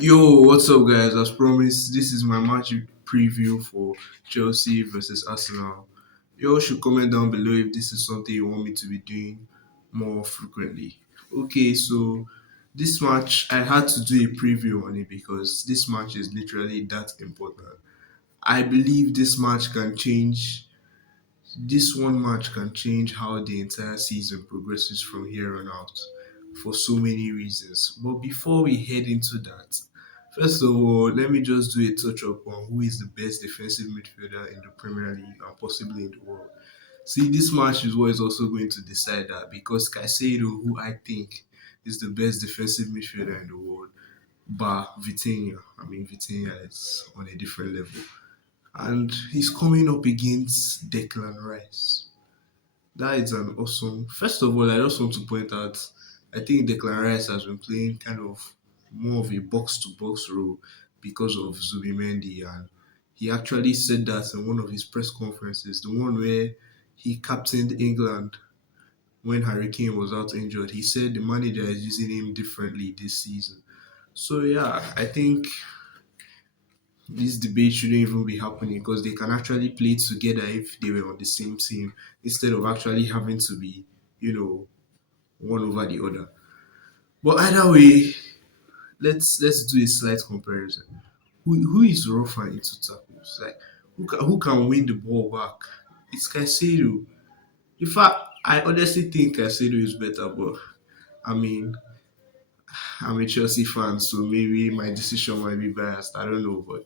Yo, what's up, guys? As promised, this is my match preview for Chelsea versus Arsenal. You all should comment down below if this is something you want me to be doing more frequently. Okay, so this match, I had to do a preview on it because this match is literally that important. I believe this one match can change how the entire season progresses from here on out for so many reasons. But before we head into that, first of all, let me just do a touch up on who is the best defensive midfielder in the Premier League and possibly in the world. See, this match is what is also going to decide that because Caicedo, who I think is the best defensive midfielder in the world, bar Vitinha. I mean, Vitinha is on a different level. And he's coming up against Declan Rice. That is an awesome. First of all, I just want to point out, I think Declan Rice has been playing kind of more of a box to box role because of Zubimendi, and he actually said that in one of his press conferences, the one where he captained England when Harry Kane was out injured. He said the manager is using him differently this season. So yeah, I think this debate shouldn't even be happening because they can actually play together if they were on the same team instead of actually having to be, you know, one over the other. But either way, let's do a slight comparison. Who is rougher into tackles? Like who can win the ball back? It's Caicedo. In fact, I honestly think Caicedo is better, but I mean, I'm a Chelsea fan, so maybe my decision might be biased. I don't know, but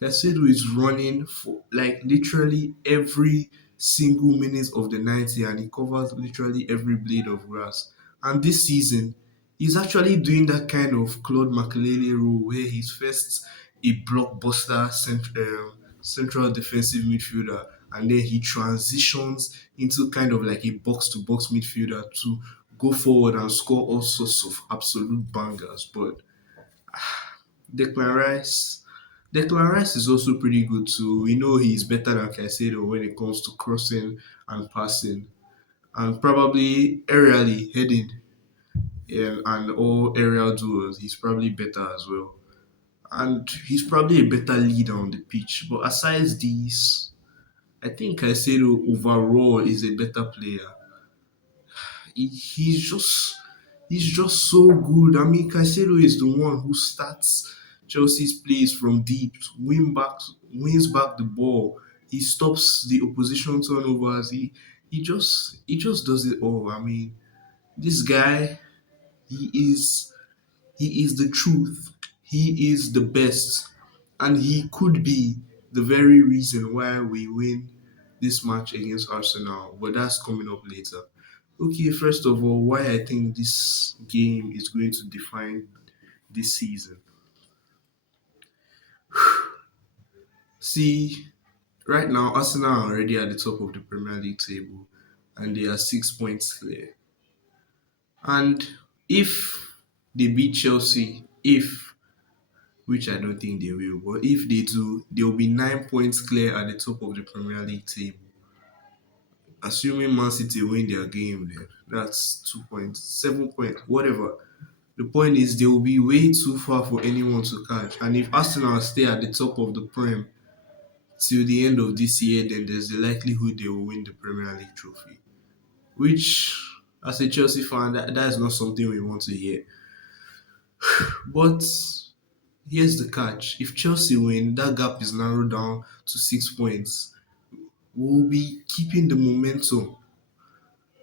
Caicedo is running for like literally every single minute of the 90 and he covers literally every blade of grass. And this season, he's actually doing that kind of Claude Makelele role where he's first a blockbuster central defensive midfielder and then he transitions into kind of like a box to box midfielder to go forward and score all sorts of absolute bangers. But Declan Rice. Declan Rice is also pretty good too. We know he's better than Caicedo when it comes to crossing and passing, and probably aerially heading and all aerial duels. He's probably better as well, and he's probably a better leader on the pitch. But aside these, I think Caicedo overall is a better player. He's just so good. I mean, Caicedo is the one who starts Chelsea's plays from deep, wins back the ball. He stops the opposition turnovers. He just does it all. I mean, this guy, he is he is the truth. He is the best, and he could be the very reason why we win this match against Arsenal. But that's coming up later. Okay, first of all, why I think this game is going to define this season. See, right now Arsenal are already at the top of the Premier League table, and they are 6 points clear. And if they beat Chelsea, if which I don't think they will, but if they do, they will be 9 points clear at the top of the Premier League table. Assuming Man City win their game, then that's 2 points, 7 points, whatever. The point is they will be way too far for anyone to catch. And if Arsenal stay at the top of the Prem till the end of this year, then there's the likelihood they will win the Premier League trophy. Which, as a Chelsea fan, that is not something we want to hear. But here's the catch: if Chelsea win, that gap is narrowed down to 6 points. We'll be keeping the momentum.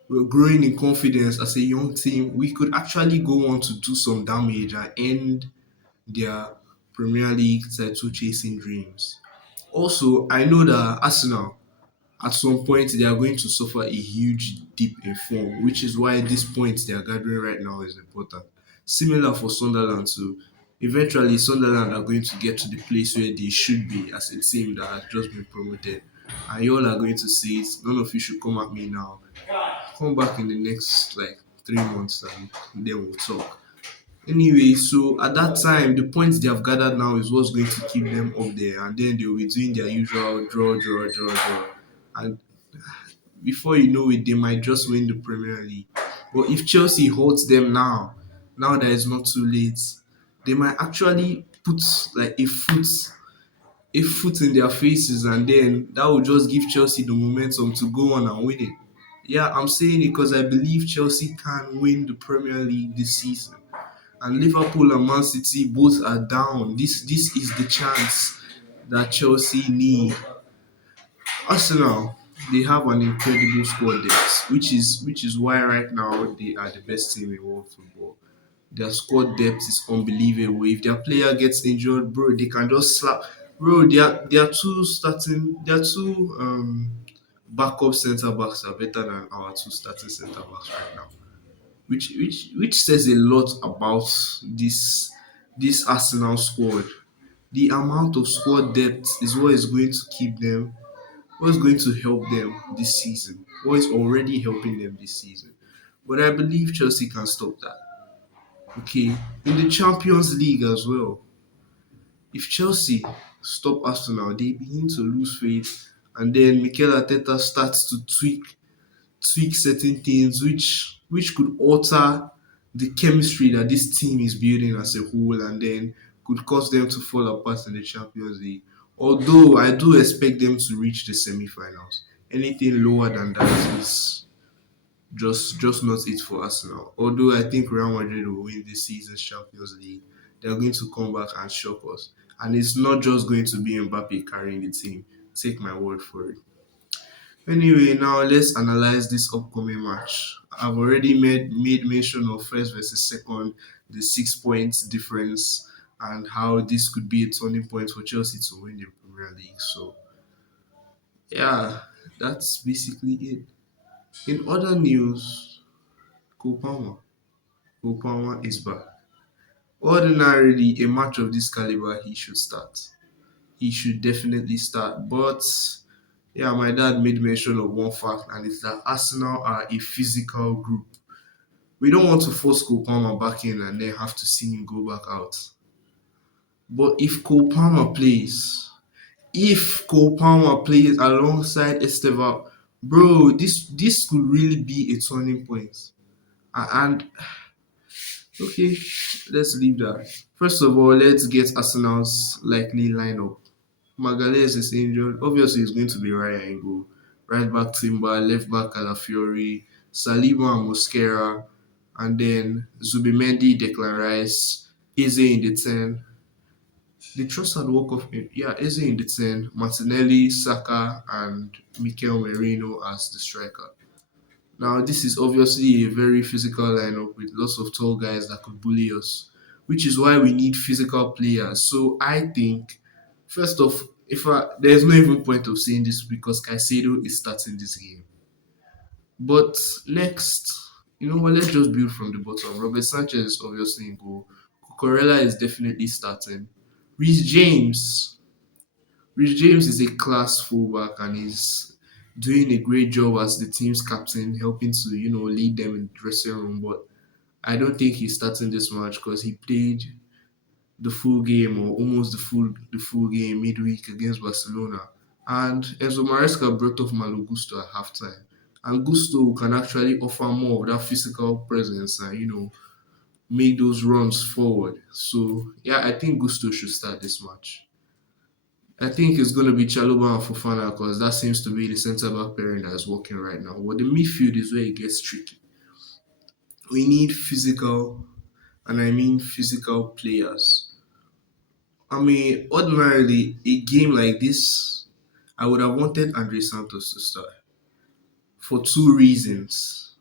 We're growing in confidence as a young team. We could actually go on to do some damage and end their Premier League title chasing dreams. Also, I know that Arsenal, at some point, they are going to suffer a huge dip in form, which is why this point they are gathering right now is important. Similar for Sunderland too. Eventually, Sunderland are going to get to the place where they should be as a team that has just been promoted. And you all are going to say it. None of you should come at me now. Come back in the next like 3 months and then we'll talk. Anyway, so at that time, the points they have gathered now is what's going to keep them up there, and then they'll be doing their usual draw, draw, draw, draw. And before you know it, they might just win the Premier League. But if Chelsea holds them now, now that it's not too late, they might actually put like a foot in their faces, and then that will just give Chelsea the momentum to go on and win it. Yeah, I'm saying it because I believe Chelsea can win the Premier League this season. And Liverpool and Man City both are down. This is the chance that Chelsea need. Arsenal, they have an incredible squad depth, which is why right now they are the best team in world football. Their squad depth is unbelievable. If their player gets injured, bro, they can just slap. Bro, their two backup centre backs are better than our two starting centre backs right now. Which says a lot about this Arsenal squad. The amount of squad depth is what is going to keep them, what's going to help them this season, what is already helping them this season. But I believe Chelsea can stop that. Okay, in the Champions League as well. If Chelsea stop Arsenal, they begin to lose faith, and then Mikel Arteta starts to tweak certain things, which could alter the chemistry that this team is building as a whole, and then could cause them to fall apart in the Champions League. Although I do expect them to reach the semi-finals. Anything lower than that is just not it for Arsenal. Although I think Real Madrid will win this season's Champions League, they're going to come back and shock us. And it's not just going to be Mbappe carrying the team. Take my word for it. Anyway, now let's analyze this upcoming match. I've already made mention of first versus second, the 6 points difference, and how this could be a turning point for Chelsea to win the Premier League. So yeah, that's basically it. In other news, Cole Palmer. Cole Palmer is back. Ordinarily, a match of this caliber, he should start. He should definitely start. But yeah, my dad made mention of one fact, and it's that Arsenal are a physical group. We don't want to force Cole Palmer back in and then have to see him go back out. But if Cole Palmer plays alongside Esteva, bro, this could really be a turning point. And okay, let's leave that. First of all, let's get Arsenal's likely lineup. Magalhaes is injured. Obviously, it's going to be Ryan in goal. Right back Timber, left back Calafiori, Saliba and Mosquera, and then Zubimendi, Declan Rice, Eze in the 10. The Trossard walk off, yeah, Eze in the 10, Martinelli, Saka, and Mikel Merino as the striker. Now, this is obviously a very physical lineup with lots of tall guys that could bully us, which is why we need physical players. So I think, first off, there's no even point of saying this because Caicedo is starting this game. But next, you know what? Let's just build from the bottom. Robert Sanchez is obviously in goal. Cucurella is definitely starting. Reece James. Reece James is a class fullback and is doing a great job as the team's captain, helping to lead them in the dressing room. But I don't think he's starting this match because he played the full game or almost the full game midweek against Barcelona. And Enzo Maresca brought off Malo Gusto at halftime. And Gusto can actually offer more of that physical presence and make those runs forward. So yeah, I think Gusto should start this match. I think it's going to be Chaluba and Fofana because that seems to be the centre back pairing that is working right now. But the midfield is where it gets tricky. We need physical, and I mean physical players. I mean, ordinarily, a game like this, I would have wanted Andre Santos to start for two reasons.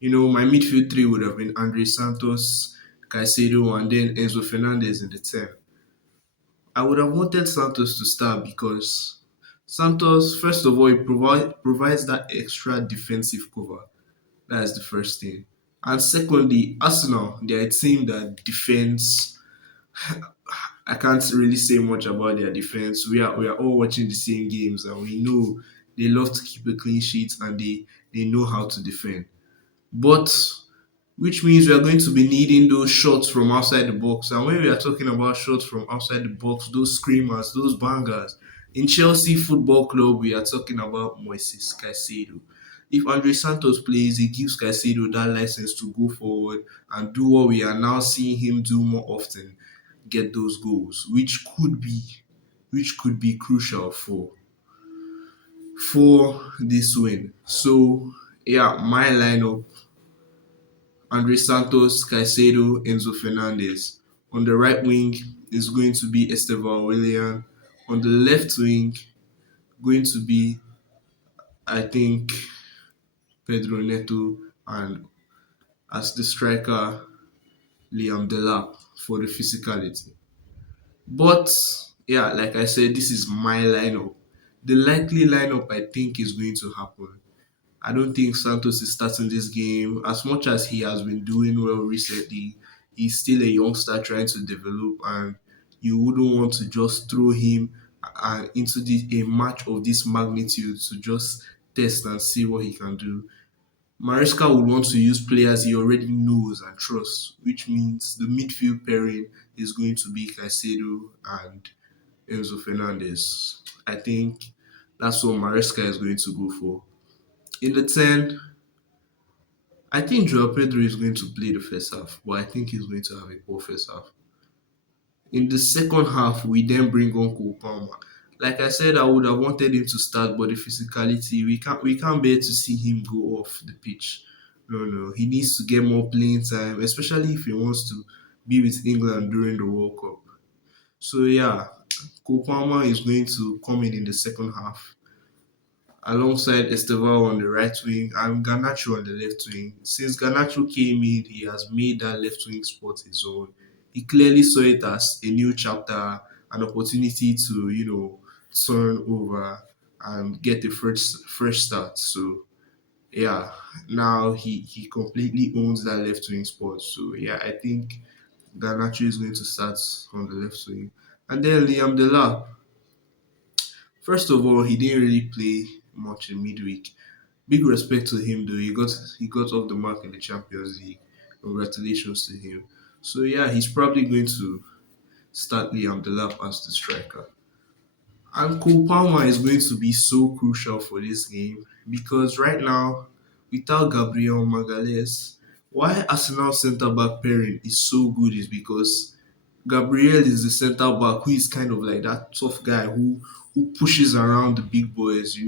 My midfield three would have been Andre Santos, Caicedo, and then Enzo Fernandez in the 10. I would have wanted Santos to start because Santos, first of all, he provides that extra defensive cover. That is the first thing. And secondly, Arsenal, they're a team that defends. I can't really say much about their defense. We are all watching the same games and we know they love to keep a clean sheet and they know how to defend. But which means we are going to be needing those shots from outside the box. And when we are talking about shots from outside the box, those screamers, those bangers, in Chelsea Football Club, we are talking about Moises Caicedo. If Andre Santos plays, he gives Caicedo that license to go forward and do what we are now seeing him do more often. get those goals, which could be crucial for this win. So yeah, my lineup: Andre Santos, Caicedo, Enzo Fernandez. On the right wing is going to be Esteban Willian. On the left wing, going to be, I think, Pedro Neto, and as the striker, Liam Delap for the physicality. But yeah, like I said, this is my lineup. The likely lineup I think is going to happen. I don't think Santos is starting this game. As much as he has been doing well recently, he's still a youngster trying to develop, and you wouldn't want to just throw him into a match of this magnitude to just test and see what he can do. Maresca would want to use players he already knows and trusts, which means the midfield pairing is going to be Caicedo and Enzo Fernandez. I think that's what Maresca is going to go for. In the 10, I think Joao Pedro is going to play the first half, but I think he's going to have a poor first half. In the second half, we then bring on Cole Palmer. Like I said, I would have wanted him to start, but the physicality, we can't bear to see him go off the pitch. No, no, he needs to get more playing time, especially if he wants to be with England during the World Cup. So yeah, Cole Palmer is going to come in the second half alongside Estevao on the right wing and Garnacho on the left wing. Since Garnacho came in, he has made that left wing spot his own. He clearly saw it as a new chapter, an opportunity to, turn over and get a fresh start. So yeah, now he completely owns that left wing spot. So yeah, I think Garnacho is going to start on the left wing. And then Liam Delap. First of all, he didn't really play much in midweek. Big respect to him though. He got off the mark in the Champions League. Congratulations to him. So yeah, he's probably going to start Liam Delap as the striker. And Cole Palmer is going to be so crucial for this game because right now, without Gabriel Magalhaes, why Arsenal centre back pairing is so good is because Gabriel is the centre back who is kind of like that tough guy who pushes around the big boys,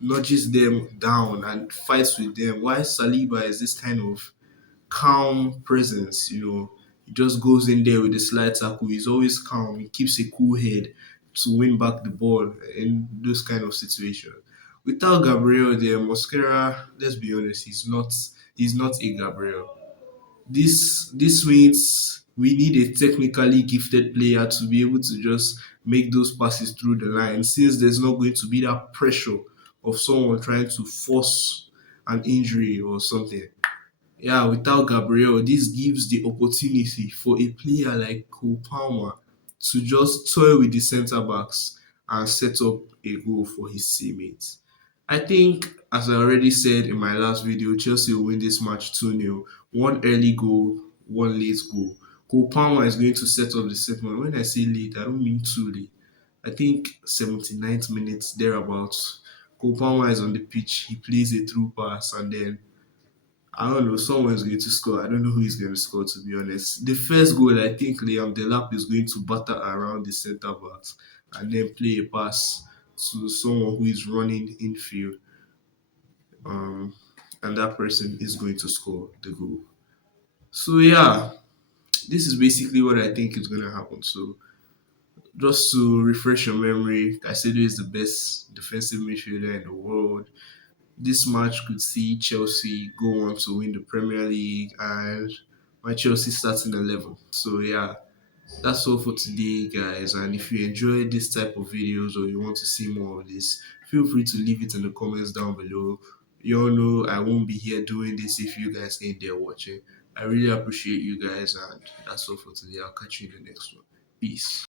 nudges them down and fights with them. While Saliba is this kind of calm presence, he just goes in there with a slight tackle. He's always calm. He keeps a cool head to win back the ball in those kind of situations. Without Gabriel there, Mosquera, let's be honest, he's not a Gabriel. This means we need a technically gifted player to be able to just make those passes through the line since there's not going to be that pressure of someone trying to force an injury or something. Yeah, without Gabriel, this gives the opportunity for a player like Cole Palmer to just toy with the centre backs and set up a goal for his teammates. I think, as I already said in my last video, Chelsea will win this match 2-0. One early goal, one late goal. Cole Palmer is going to set up the second one. When I say late, I don't mean too late. I think 79th minutes, thereabouts. Cole Palmer is on the pitch. He plays a through pass and then I don't know, someone's going to score. I don't know who is going to score, to be honest. The first goal, I think Liam Delap is going to batter around the centre backs and then play a pass to someone who is running infield. Um, and that person is going to score the goal. So, yeah, this is basically what I think is going to happen. So, just to refresh your memory, Caicedo is the best defensive midfielder in the world. This match could see Chelsea go on to win the Premier League and my Chelsea starting 11. So yeah, that's all for today, guys. And if you enjoyed this type of videos or you want to see more of this, feel free to leave it in the comments down below. You all know I won't be here doing this if you guys ain't there watching. I really appreciate you guys, and that's all for today. I'll catch you in the next one. Peace.